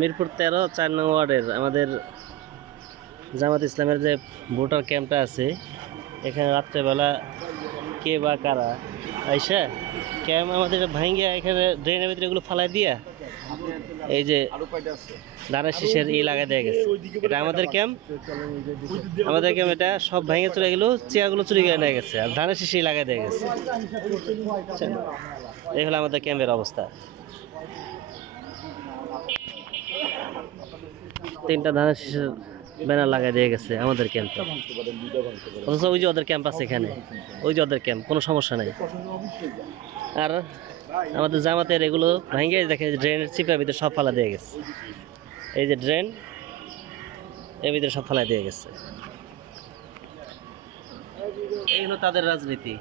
মিরপুর 13 4 নং ওয়ার্ডের আমাদের জামাত ইসলামের যে ভোটার ক্যাম্পটা আছে, এখানে রাত্রেবেলা কে বা কারা আইসা ক্যাম্প আমাদের ভাঙ্গিয়া এখানে ড্রেনের ভিতরে এগুলো ফালাই দিয়া এই যে ধানের শীষের লাগাই দেয়া গেছে। এটা আমাদের ক্যাম্প, এটা সব ভেঙে চলে গেল, চেয়ারগুলো চুরি করে নিয়ে গেছে আর ধানের শীষে লাগাই দেয়া গেছে। এই হলো আমাদের ক্যাম্পের অবস্থা। 3টা ধানের শীষের ব্যানার লাগাই দিয়ে গেছে আমাদের ক্যাম্পে, অথচ ওই যে ওদের ক্যাম্প আছে এখানে, ওই যে ওদের ক্যাম্প, কোনো সমস্যা নাই। আর আমাদের জামাতের এগুলো ভেঙে দেখে ড্রেনের চিপের ভিতরে সব ফালা দিয়ে গেছে। এই যে ড্রেন, এর ভিতরে সব ফালা দিয়ে গেছে। এই হলো তাদের রাজনীতি।